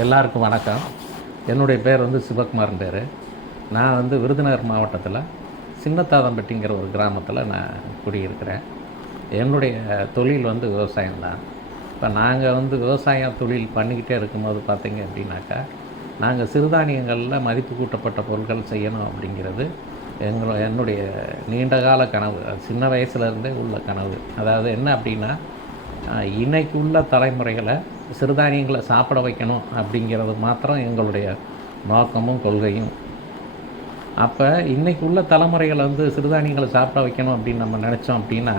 எல்லாருக்கும் வணக்கம். என்னுடைய பேர் சிவகுமார்னு பேர். நான் விருதுநகர் மாவட்டத்தில் சின்னத்தாதம்பட்டிங்கிற ஒரு கிராமத்தில் நான் குடியிருக்கிறேன். என்னுடைய தொழில் விவசாயம் தான். இப்போ நாங்கள் விவசாயம் தொழில் பண்ணிக்கிட்டே இருக்கும்போது பார்த்திங்க அப்படின்னாக்கா, நாங்கள் சிறுதானியங்களில் மதிப்பு கூட்டப்பட்ட பொருட்கள் செய்யணும் அப்படிங்கிறது என்னுடைய நீண்டகால கனவு. சின்ன வயசுலேருந்தே உள்ள கனவு. அதாவது என்ன அப்படின்னா, இன்றைக்கு உள்ள தலைமுறைகளை சிறுதானியங்களை சாப்பிட வைக்கணும் அப்படிங்கிறது மாத்திரம் எங்களுடைய நோக்கமும் கொள்கையும். அப்போ இன்றைக்கு உள்ள தலைமுறைகளை சிறுதானியங்களை சாப்பிட வைக்கணும் அப்படின்னு நம்ம நினச்சோம் அப்படின்னா,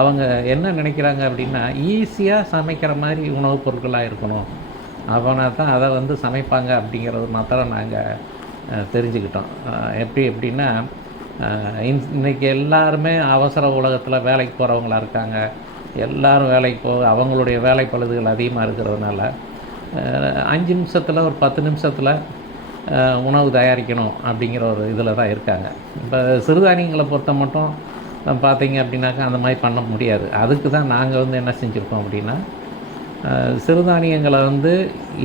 அவங்க என்ன நினைக்கிறாங்க அப்படின்னா, ஈஸியாக சமைக்கிற மாதிரி உணவுப் பொருட்களாக இருக்கணும், அவனை தான் அதை சமைப்பாங்க அப்படிங்கிறது மாத்திரம் நாங்கள் தெரிஞ்சுக்கிட்டோம். எப்படின்னா, இன்றைக்கி எல்லாருமே அவசர உலகத்தில் வேலைக்கு போகிறவங்களா இருக்காங்க. எல்லோரும் வேலைக்கு போக அவங்களுடைய வேலை பழுதுகள் அதிகமாக இருக்கிறதுனால 5 நிமிஷத்தில் ஒரு 10 நிமிஷத்தில் உணவு தயாரிக்கணும் அப்படிங்கிற ஒரு இதில் தான் இருக்காங்க. இப்போ சிறுதானியங்களை பொறுத்த மட்டும் பார்த்திங்க அப்படின்னாக்கா அந்த மாதிரி பண்ண முடியாது. அதுக்கு தான் நாங்கள் என்ன செஞ்சுருக்கோம் அப்படின்னா, சிறுதானியங்களை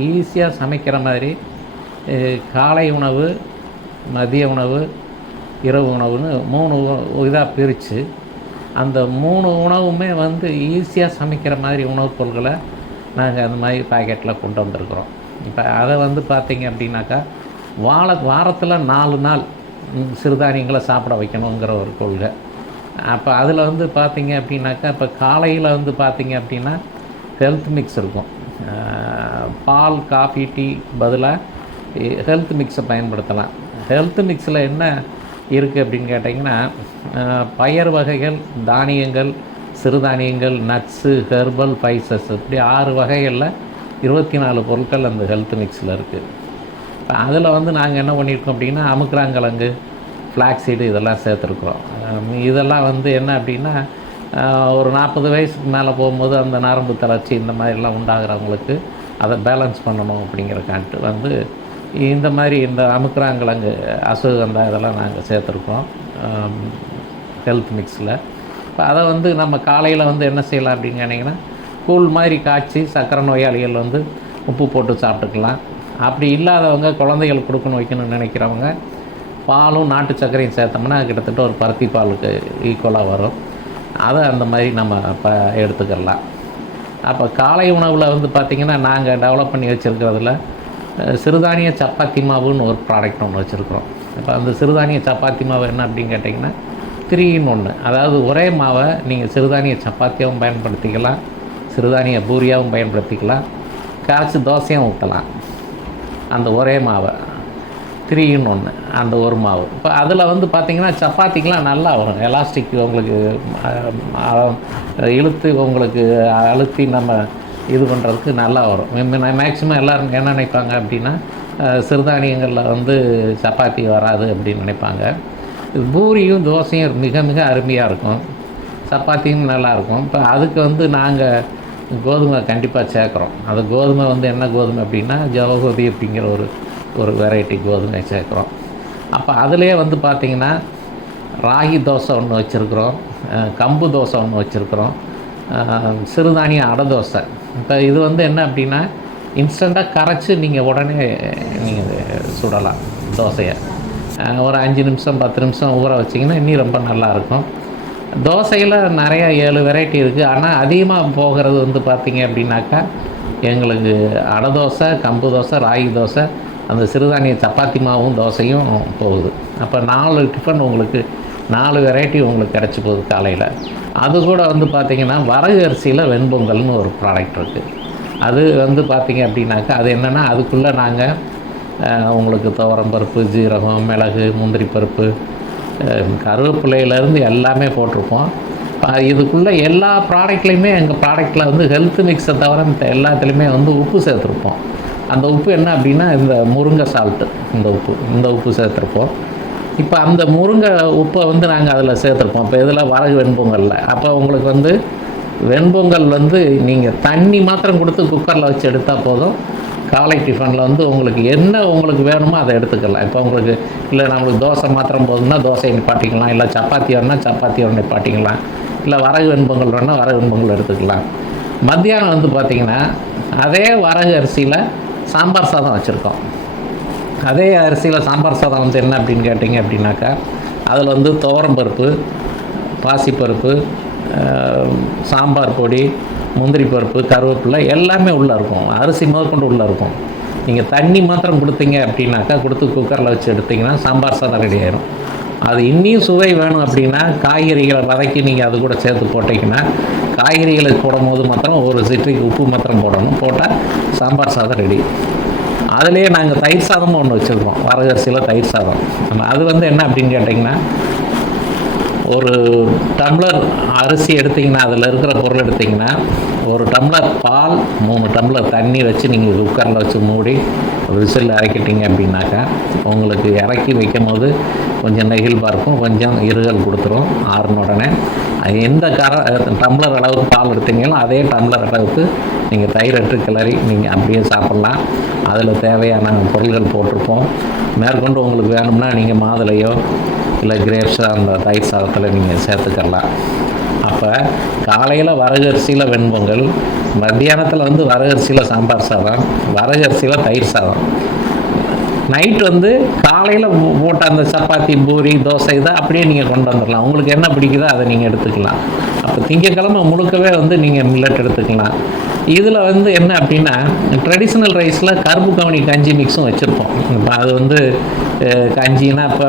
ஈஸியாக சமைக்கிற மாதிரி காலை உணவு, மதிய உணவு, இரவு உணவுன்னு 3 இதாக பிரித்து, அந்த 3 உணவுமே ஈஸியாக சமைக்கிற மாதிரி உணவுப் பொருட்களை நாங்கள் அந்த மாதிரி பாக்கெட்டில் கொண்டு வந்திருக்கிறோம். இப்போ அதை பார்த்திங்க அப்படின்னாக்கா, வாரத்தில் 4 நாள் சிறுதானியங்களை சாப்பிட வைக்கணுங்கிற ஒரு கொள்கை. அப்போ அதில் பார்த்திங்க அப்படின்னாக்கா, இப்போ காலையில் பார்த்திங்க அப்படின்னா ஹெல்த் மிக்ஸ் இருக்கும். பால், காஃபி, டீ பதிலாக ஹெல்த் மிக்ஸை பயன்படுத்தலாம். ஹெல்த் மிக்ஸில் என்ன இருக்குது அப்படின்னு கேட்டிங்கன்னா, பயறு வகைகள், தானியங்கள், சிறுதானியங்கள், நட்ஸு, ஹெர்பல் ஸ்பைசஸ், இப்படி 6 வகைகளில் 24 பொருட்கள் அந்த ஹெல்த் மிக்ஸில் இருக்குது. அதில் நாங்கள் என்ன பண்ணியிருக்கோம் அப்படின்னா, அமுக்குறாங்கிழங்கு, ஃப்ளாக்ஸீடு இதெல்லாம் சேர்த்துருக்குறோம். இதெல்லாம் என்ன அப்படின்னா, ஒரு 40 வயசுக்கு மேலே போகும்போது அந்த நரம்பு தளர்ச்சி இந்த மாதிரிலாம் உண்டாகிறவங்களுக்கு அதை பேலன்ஸ் பண்ணணும் அப்படிங்கிறக்கான்ட்டு இந்த மாதிரி இந்த அமுக்குறாங்கிழங்கு, அசுகந்தா இதெல்லாம் நாங்கள் சேர்த்துருக்கோம் ஹெல்த் மிக்ஸில். இப்போ அதை நம்ம காலையில் என்ன செய்யலாம் அப்படின்னு கேட்டிங்கன்னா, கூழ் மாதிரி காய்ச்சி சர்க்கரை நோயாளிகள் உப்பு போட்டு சாப்பிட்டுக்கலாம். அப்படி இல்லாதவங்க, குழந்தைகள் கொடுக்கணும் வைக்கணும்னு நினைக்கிறவங்க, பாலும் நாட்டு சர்க்கரையும் சேர்த்தோம்னா கிட்டத்தட்ட ஒரு பருத்தி பாலுக்கு ஈக்குவலாக வரும். அதை அந்த மாதிரி நம்ம எடுத்துக்கலாம். அப்போ காலை உணவில் பார்த்திங்கன்னா, நாங்கள் டெவலப் பண்ணி வச்சுருக்கிறதுல சிறுதானிய சப்பாத்தி மாவுன்னு ஒரு ப்ராடக்ட் ஒன்று வச்சுருக்குறோம். இப்போ அந்த சிறுதானிய சப்பாத்தி மாவு என்ன அப்படின்னு கேட்டிங்கன்னா, 3 in 1. அதாவது ஒரே மாவை நீங்கள் சிறுதானிய சப்பாத்தியாகவும் பயன்படுத்திக்கலாம், சிறுதானிய பூரியாகவும் பயன்படுத்திக்கலாம், காய்ச்சி தோசையும் ஊற்றலாம். அந்த ஒரே மாவை 3 in 1 அந்த ஒரு மாவு. இப்போ அதில் பார்த்திங்கன்னா சப்பாத்திக்கெலாம் நல்லா வரும். எலாஸ்டிக் உங்களுக்கு இழுத்து உங்களுக்கு அழுத்தி நம்ம இது பண்ணுறதுக்கு நல்லா வரும். மேக்ஸிமம் எல்லோரும் என்ன நினைப்பாங்க அப்படின்னா, சிறுதானியங்களில் சப்பாத்தி வராது அப்படின்னு நினைப்பாங்க. பூரியும் தோசையும் மிக மிக அருமையாக இருக்கும், சப்பாத்தியும் நல்லாயிருக்கும். இப்போ அதுக்கு நாங்கள் கோதுமை கண்டிப்பாக சேர்க்குறோம். அது கோதுமை என்ன கோதுமை அப்படின்னா, ஜவஹோதி அப்படிங்கிற ஒரு வெரைட்டி கோதுமை சேர்க்குறோம். அப்போ அதிலே பார்த்திங்கன்னா ராகி தோசை ஒன்று வச்சுருக்குறோம், கம்பு தோசை ஒன்று வச்சுருக்குறோம், சிறுதானிய அடை தோசை. இப்போ இது என்ன அப்படின்னா, இன்ஸ்டண்ட்டாக கரைச்சி நீங்கள் உடனே நீங்கள் சுடலாம் தோசையை. ஒரு 5 நிமிஷம் 10 நிமிஷம் ஊற வச்சிங்கன்னா இன்னும் ரொம்ப நல்லாயிருக்கும். தோசையில் நிறைய 7 வெரைட்டி இருக்குது. ஆனால் அதிகமாக போகிறது பார்த்திங்க அப்படின்னாக்கா, எங்களுக்கு அடை தோசை, கம்பு தோசை, ராகி தோசை, அந்த சிறுதானிய சப்பாத்தி மாவும் தோசையும் போகுது. அப்போ 4 டிஃபன் உங்களுக்கு 4 வெரைட்டி உங்களுக்கு கிடச்சி போகுது காலையில். அது கூட பார்த்திங்கன்னா, வரகு அரிசியில் வெண்பொங்கல்னு ஒரு ப்ராடக்ட் இருக்குது. அது பார்த்திங்க அப்படின்னாக்கா, அது என்னென்னா, அதுக்குள்ளே நாங்கள் உங்களுக்கு துவரம் பருப்பு, ஜீரகம், மிளகு, முந்திரி பருப்பு, கருவேப்பிலையிலேருந்து எல்லாமே போட்டிருப்போம். இதுக்குள்ளே எல்லா ப்ராடக்ட்லேயுமே எங்கள் ப்ராடக்டில் ஹெல்த் மிக்ஸை தவிர மற்ற எல்லாத்துலேயுமே உப்பு சேர்த்துருப்போம். அந்த உப்பு என்ன அப்படின்னா, இந்த முருங்கை சால்ட்டு, இந்த உப்பு சேர்த்துருப்போம். இப்போ அந்த முருங்கை உப்பை நாங்கள் அதில் சேர்த்துருப்போம். இப்போ இதில் வரகு வெண்பொங்கலில். அப்போ உங்களுக்கு வெண்பொங்கல் நீங்கள் தண்ணி மாத்திரம் கொடுத்து குக்கரில் வச்சு எடுத்தால் போதும். காலை டிஃபனில் உங்களுக்கு என்ன உங்களுக்கு வேணுமோ அதை எடுத்துக்கலாம். இப்போ உங்களுக்கு இல்லை நம்மளுக்கு தோசை மாத்திரம் போதும்னா தோசையை நிப்பாட்டிக்கலாம், இல்லை சப்பாத்தி வேணுன்னா சப்பாத்தி ஒன்று நிப்பாட்டிக்கலாம், இல்லை வரகு வெண்பொங்கல் வேணுன்னா வரகு வெண்பொங்கல் எடுத்துக்கலாம். மத்தியானம் பார்த்திங்கன்னா, அதே வரகு அரிசியில் சாம்பார் சாதம் வச்சுருக்கோம். அதே அரிசியில் சாம்பார் சாதம் வந்து என்ன அப்படின்னு கேட்டிங்க அப்படின்னாக்கா, அதில் வந்து துவரம்பருப்பு, பாசிப்பருப்பு, சாம்பார் பொடி, முந்திரி பருப்பு, கருவேப்பிலை எல்லாமே உள்ளே இருக்கும். அரிசி முதற்கொண்டு உள்ளே இருக்கும். நீங்கள் தண்ணி மாத்திரம் கொடுத்தீங்க அப்படின்னாக்கா, கொடுத்து குக்கரில் வச்சு எடுத்திங்கன்னா சாம்பார் சாதம் ரெடி ஆயிடும். அது இன்னியும் சுவை வேணும் அப்படின்னா காய்கறிகளை வதக்கி நீங்கள் அது கூட சேர்த்து போட்டிங்கன்னா, காய்கறிகளுக்கு போடும்போது மாத்திரம் ஒரு சிட்டிக்கு உப்பு மாத்திரம் போடணும். போட்டால் சாம்பார் சாதம் ரெடி. அதுலேயே நாங்கள் தயிர் சாதமும் ஒன்று வச்சுருக்கோம். வரகரிசியில் தயிர் சாதம். அது வந்து என்ன அப்படின்னு கேட்டிங்கன்னா, ஒரு டம்ளர் அரிசி எடுத்திங்கன்னா, அதில் இருக்கிற பொருள் எடுத்திங்கன்னா, ஒரு டம்ளர் பால், 3 டம்ளர் தண்ணி வச்சு நீங்கள் குக்கரில் வச்சு மூடி விசில் இறக்கிட்டீங்க அப்படின்னாக்கா, உங்களுக்கு இறக்கி வைக்கும் போது கொஞ்சம் நெகிழ்வாக இருக்கும், கொஞ்சம் இருகல் கொடுத்துரும். ஆறுன உடனே எந்த டம்ளர் அளவுக்கு பால் எடுத்தீங்களோ அதே டம்ளர் அளவுக்கு நீங்கள் தயிர் எடுத்து கிளறி நீங்கள் அப்படியே சாப்பிட்லாம். அதில் தேவையான பொருள்கள் போட்டிருப்போம். மேற்கொண்டு உங்களுக்கு வேணும்னா நீங்கள் மாதுளையோ இல்லை கிரேப்ஸோ அந்த தயிர் சாதத்தில் நீங்கள் சேர்த்துக்கலாம். அப்போ காலையில் வரகரிசியில் வெண்பொங்கல், மத்தியானத்தில் வந்து வரகரிசியில் சாம்பார் சாதம், வரகரிசியில் தயிர் சாதம், நைட் வந்து காலையில் போட்ட அந்த சப்பாத்தி, பூரி, தோசை இதை அப்படியே நீங்கள் கொண்டு வந்துடலாம். உங்களுக்கு என்ன பிடிக்குதோ அதை நீங்கள் எடுத்துக்கலாம். அப்போ திங்கக்கிழமை முழுக்கவே வந்து நீங்கள் மில்லட் எடுத்துக்கலாம். இதில் வந்து என்ன அப்படின்னா, ட்ரெடிஷ்னல் ரைஸில் கருப்பு கவுனி கஞ்சி மிக்ஸும் வச்சுருப்போம். இப்போ அது வந்து கஞ்சின்னா இப்போ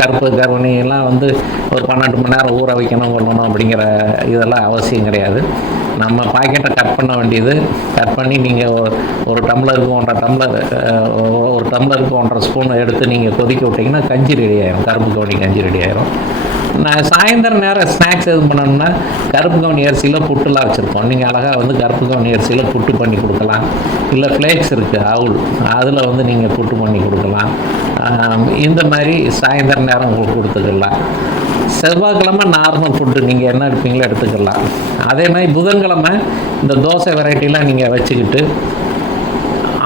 கருப்பு கவுனியெல்லாம் வந்து ஒரு 12 மணி நேரம் ஊற வைக்கணும் கொள்ளணும் அப்படிங்கிற இதெல்லாம் அவசியம் கிடையாது. நம்ம பாக்கெட்டை கட் பண்ண வேண்டியது, கட் பண்ணி நீங்கள் ஒரு டம்ளருக்கு 1.5 டம்ளர், ஒரு டம்ளருக்கு 1.5 ஸ்பூன் எடுத்து நீங்கள் கொதிக்க விட்டிங்கன்னா கஞ்சி ரெடி ஆயிடும். கருப்பு கவுனி கஞ்சி ரெடி ஆயிரும். நான் சாயந்தரம் நேரம் ஸ்நாக்ஸ் எதுவும் பண்ணணும்னா கருப்பு கவுனி அரிசியில் புட்டுலாம் வச்சுருப்போம். நீங்கள் அழகாக வந்து கருப்பு கவுனி அரிசியில் புட்டு பண்ணி கொடுக்கலாம். இல்லை ஃப்ளேக்ஸ் இருக்குது அவுல், அதில் வந்து நீங்கள் புட்டு பண்ணி கொடுக்கலாம். இந்த மாதிரி சாயந்தரம் நேரம் உங்களுக்கு கொடுத்துக்கலாம். செவ்வாய்க்கிழமை நார்மல் ஃபுட்டு நீங்கள் என்ன எடுப்பீங்களோ எடுத்துக்கலாம். அதே மாதிரி புதன்கிழமை இந்த தோசை வெரைட்டிலாம் நீங்கள் வச்சுக்கிட்டு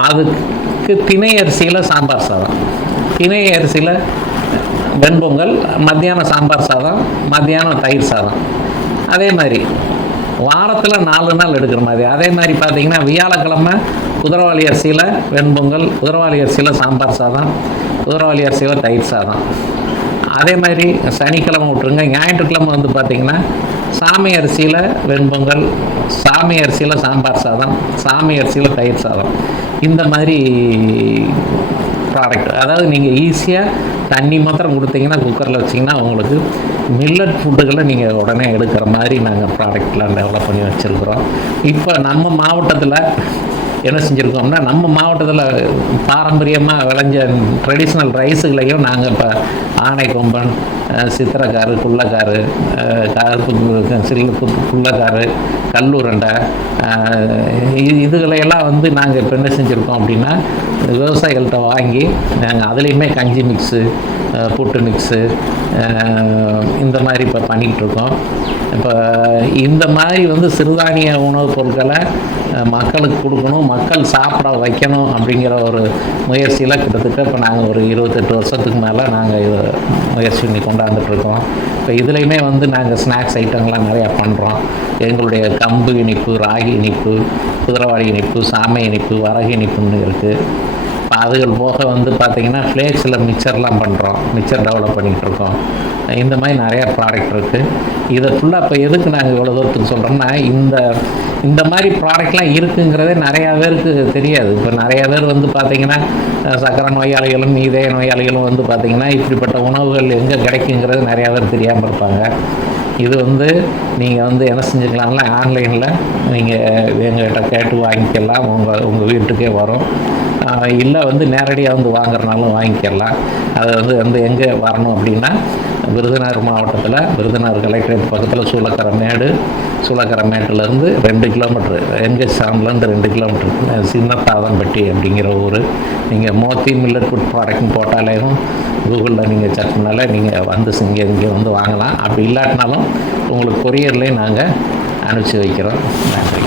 அதுக்கு திணை அரிசியில் சாம்பார் சாதம், திணை அரிசியில் வெண்பொங்கல், மத்தியானம் சாம்பார் சாதம், மத்தியானம் தயிர் சாதம். அதே மாதிரி வாரத்தில் 4 நாள் எடுக்கிற மாதிரி. அதே மாதிரி பார்த்தீங்கன்னா வியாழக்கிழமை குதிரவாளி அரிசியில் வெண்பொங்கல், குதிரவாளி அரிசியில் சாம்பார் சாதம், குதிரவாளி அரிசியில் தயிர் சாதம். அதே மாதிரி சனிக்கிழமை விட்டுருங்க. ஞாயிற்றுக்கிழமை வந்து பார்த்திங்கன்னா சாமை அரிசியில் வெண்பொங்கல், சாமை அரிசியில் சாம்பார் சாதம், சாமை அரிசியில் தயிர் சாதம். இந்த மாதிரி ப்ராடக்ட். அதாவது நீங்கள் ஈஸியாக தண்ணி மாத்திரம் கொடுத்தீங்கன்னா குக்கரில் வச்சிங்கன்னா உங்களுக்கு மில்லட் ஃபுட்டுகளை நீங்கள் உடனே எடுக்கிற மாதிரி நாங்கள் ப்ராடக்ட்லாம் டெவலப் பண்ணி வச்சுருக்குறோம். இப்போ நம்ம மாவட்டத்தில் என்ன செஞ்சுருக்கோம்னா, நம்ம மாவட்டத்தில் பாரம்பரியமாக விளைஞ்ச ட்ரெடிஷ்னல் ரைஸுகளையும் நாங்கள் இப்போ ஆனைக்கொம்பன், சித்திரக்காரு, குள்ளக்காரு, கருப்பு சில்லுக்கு குள்ளக்காரு, கல்லுரண்டை, இதுகளையெல்லாம் வந்து நாங்கள் இப்போ என்ன செஞ்சுருக்கோம் அப்படின்னா, விவசாயிகள்கிட்ட வாங்கி நாங்கள் அதுலேயுமே கஞ்சி மிக்ஸு, புட்டு மிக்ஸு இந்த மாதிரி இப்போ பண்ணிகிட்ருக்கோம். இப்போ இந்த மாதிரி வந்து சிறுதானிய உணவுப் பொருட்களை மக்களுக்கு கொடுக்கணும், மக்கள் சாப்பிட வைக்கணும் அப்படிங்கிற ஒரு முயற்சியில் கிட்டத்தட்ட இப்போ நாங்கள் ஒரு 28 வருஷத்துக்கு மேலே நாங்கள் இதை முயற்சி பண்ணி கொண்டாந்துட்ருக்கோம். இப்போ இதுலேயுமே வந்து நாங்கள் ஸ்நாக்ஸ் ஐட்டங்கள்லாம் நிறையா பண்ணுறோம். எங்களுடைய கம்பு இனிப்பு, ராகி இனிப்பு, குதிரவாளி இனிப்பு, சாமை இனிப்பு, வரகு இனிப்புன்னு இருக்குது. அதுகள் போக வந்து பார்த்திங்கன்னா ஃப்ளேக்ஸில் மிக்சர்லாம் பண்ணுறோம், மிக்சர் டெவலப் பண்ணிகிட்ருக்கோம். இந்த மாதிரி நிறையா ப்ராடக்ட் இருக்குது. இதை ஃபுல்லாக இப்போ எதுக்கு நாங்கள் இவ்வளோ தூரத்துக்கு சொல்கிறோம்னா, இந்த மாதிரி ப்ராடக்ட்லாம் இருக்குங்கிறதே நிறையா பேருக்கு தெரியாது. இப்போ நிறையா பேர் வந்து பார்த்திங்கன்னா சக்கரை நோயாளிகளும் இதய நோயாளிகளும் வந்து பார்த்திங்கன்னா இப்படிப்பட்ட உணவுகள் எங்கே கிடைக்குங்கிறது நிறையா பேர் தெரியாமல் இருப்பாங்க. இது வந்து நீங்கள் வந்து என்ன செஞ்சுக்கலாம்னா, ஆன்லைனில் நீங்கள் எங்கள்கிட்ட கேட்டு வாங்கிக்கலாம், உங்கள் வீட்டுக்கே வரும். இல்லை வந்து நேரடியாக வந்து வாங்குறனாலும் வாங்கிக்கலாம். அது வந்து எங்கே வரணும் அப்படின்னா, விருதுநகர் மாவட்டத்தில் விருதுநகர் கலெக்டரேட் பக்கத்தில் சூளக்கரை மேட்டிலேருந்து 2 கிலோமீட்ரு, என்கேஜ் 2 கிலோமீட்டர் சின்னத்தாதம்பட்டி அப்படிங்கிற ஊர். நீங்கள் மோத்தி மில்லட் ஃபுட் ப்ராடக்ட்னு போட்டாலேயும் கூகுளில் நீங்கள் செக் பண்ணாலே நீங்கள் வந்து இங்கே வந்து வாங்கலாம். அப்படி இல்லாட்டினாலும் உங்களுக்கு கொரியர்லேயும் நாங்கள் அனுப்பிச்சி வைக்கிறோம். நன்றி.